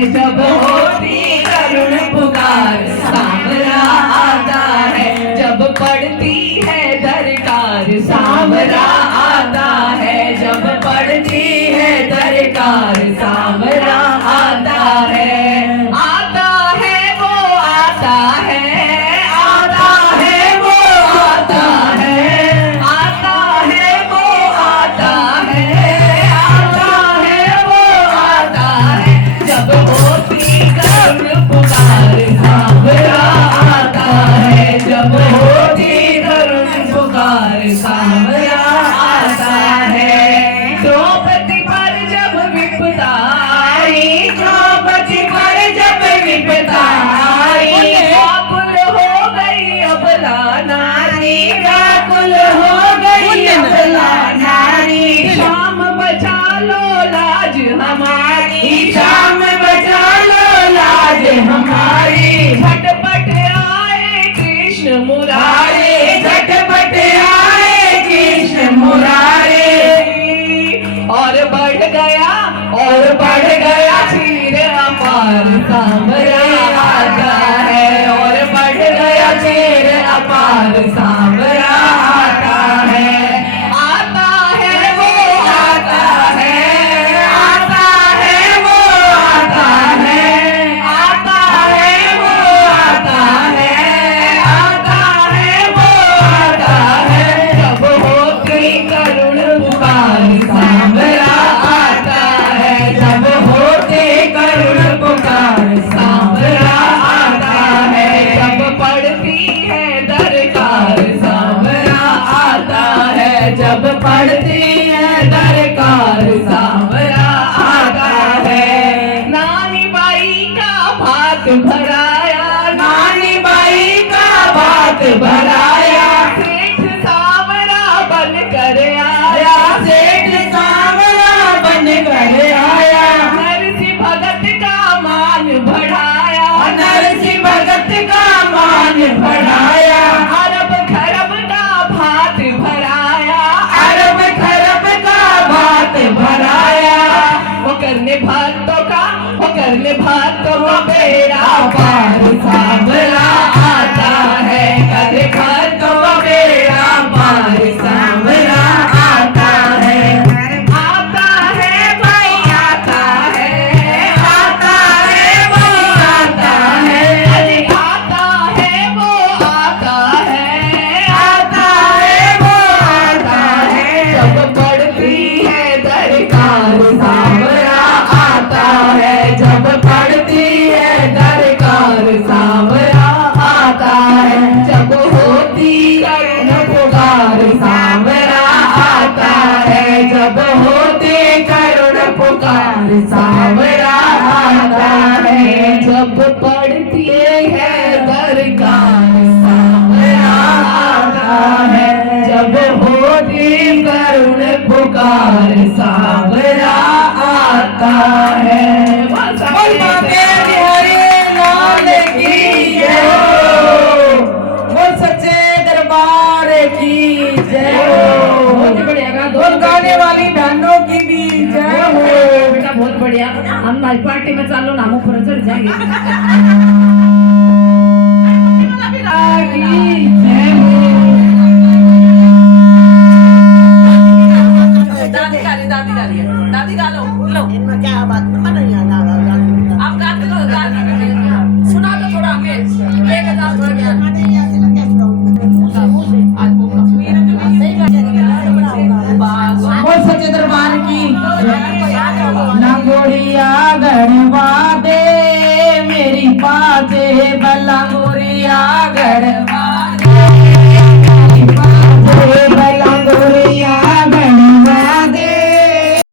जब होती करुण पुकार सांवरा आता है, जब पड़ती है दरकार सांवरा आता है, जब पड़ती है दरकार सांवरा आता है। आता है वो आता है, आता है वो आता है, आता है वो आता है, आता है वो आता है, जब होती करुण पुकार सांवरा आता है, जब होती करुण पुकार सांवरा आता है। द्रौपदी पर जब विपदा आई, द्रौपदी पर जब विपदा आई, व्याकुल हो गई अबला नारी, व्याकुल हो गई अबला नारी। शाम बचा लो लाज हमारी, शाम बचा लो लाज हमारी। झटपट आए कृष्ण मुरारी, झटपट आए कृष्ण मुरारी। और बढ़ गया चीर अपार सांवरा आता है, और बढ़ गया चीर अपार सांवरा आता है। आता है वो आता है, आता है वो आता है, आता है वो आता है, आता है वो आता है, जब होती करुण पुकार सांवरा आता है, जब होती करुण पुकार सांवरा आता है, जब पड़ती है दरकार सांवरा आता है, जब पड़ती है दरकार सांवरा आता है। नानी बाई का भात भराया, नानी बाई का भात भराया, सेठ सांवरा बन कर आया, सेठ सांवरा बन कर आया। नरसिंह भगत का मान बढ़ाया, नरसिंह भगत का मान बढ़ाया। अरब खरब का भात भराया, अरब खरब का भात भराया। वो करने भातों का बेड़ा पार सांवरा आता है, करे भातों का बेड़ा पार सांवरा आता है। आता है भाई आता है, आता है वो आता है, अरे आता है वो आता है, आता है वो आता है, जब पड़ती है दरकार सांवरा आता है, जब पड़ती है दरकार सांवरा आता है, जब होती करुण पुकार सांवरा आता है, जब होती करुण पुकार सांवरा आता है, जब पड़ती है दरकार सांवरा आता है, जब होती करुण पुकार सांवरा आता है। बोल बाबे बिहारी लाल की जय हो, बोल सच्चे दरबार की जय हो, बहुत बढ़िया गा, बोल गाने वाली बहनों की भी जय हो। बेटा बहुत बढ़िया, हम नाच पार्टी में चालो ना, हम ऊपर चढ़ जाएंगे। दादी गा लो, लो क्या बात आप गाते लो, सुना तो थोड़ा हमें, लेके जाओ थोड़ा ज्ञान। बोल सच्चे दरबार की। लंगोड़िया गढ़